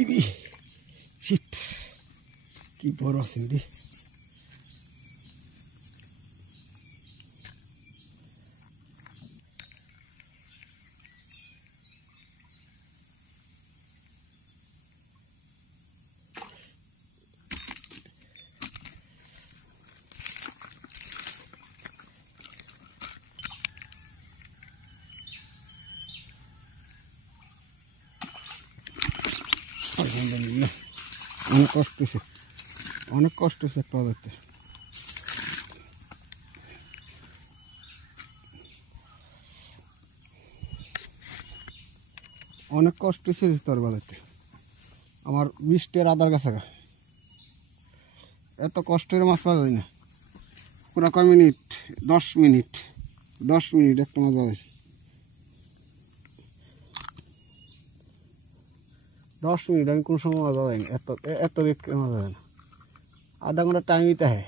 ইরি শিট কি বড় আছে রে আলহামদুলিল্লাহ অনেক কষ্ট হচ্ছে পাওয়া যাচ্ছে অনেক কষ্ট হচ্ছে তোর বাজাতে আমার 20 আদার কাছে এত কষ্টের মাছ পাওয়া যায় না পুরা কয় মিনিট 10 মিনিট একটা মাছ বাজাইছি 10 মিনিট আমি কোন সময় মাছ বাজাইনি এত রেট মাছ বাজাই না आधा घंटा टाइम ही तो है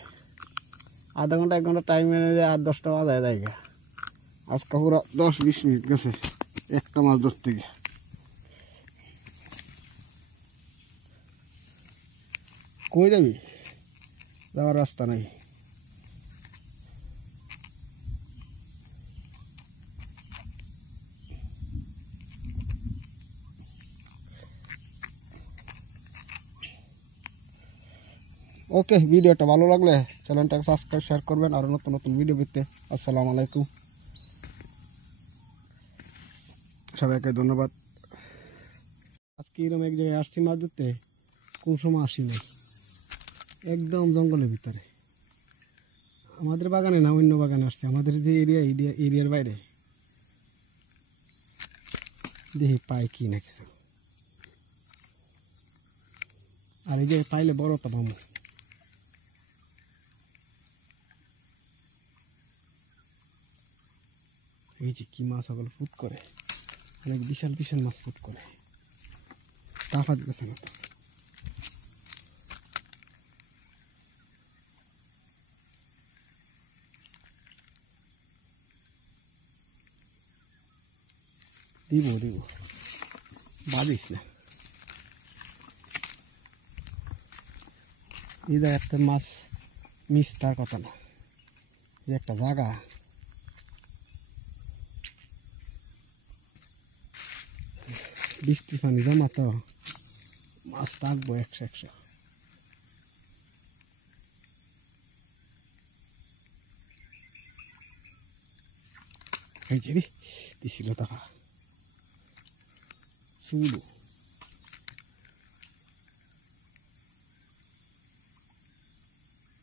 आधा घंटा 1 घंटा टाइम मैंने 8-10टा माछ आ जाएगा आज का पूरा 10-20 मिनट गए एक माछ धरते गए कोई जाबी जावार रास्ता नहीं ओके भिडियोटा भालो लागले चैनलटाके सबस्क्राइब शेयर करबेन और नतुन नतुन भिडियो पेते अस्सलामु आलाइकुम सबाइके धन्यवाद आज के एरकम एक जगह आसछि माछ धरते कोन समय आसि ना एकदम जंगलेर भितरे आमादेर बागाने ना अन्य बागाने आसछि आमादेर जे एरियार बाइरे देखि पाई कि ना किछु আর এই যে পাইলে বড় তো পাবো এই যে কি মাছ আগল ফুট করে অনেক বিশাল বিশাল মাছ ফুট করে টাফা দিতেছে না তো দিব বাদিস না এই জায়গাতে মাছ মিস তার কথা না যে একটা জায়গা বৃষ্টির পানি জমা তো মাছ থাকবো 100 এই যে দিছিল তারা শুধু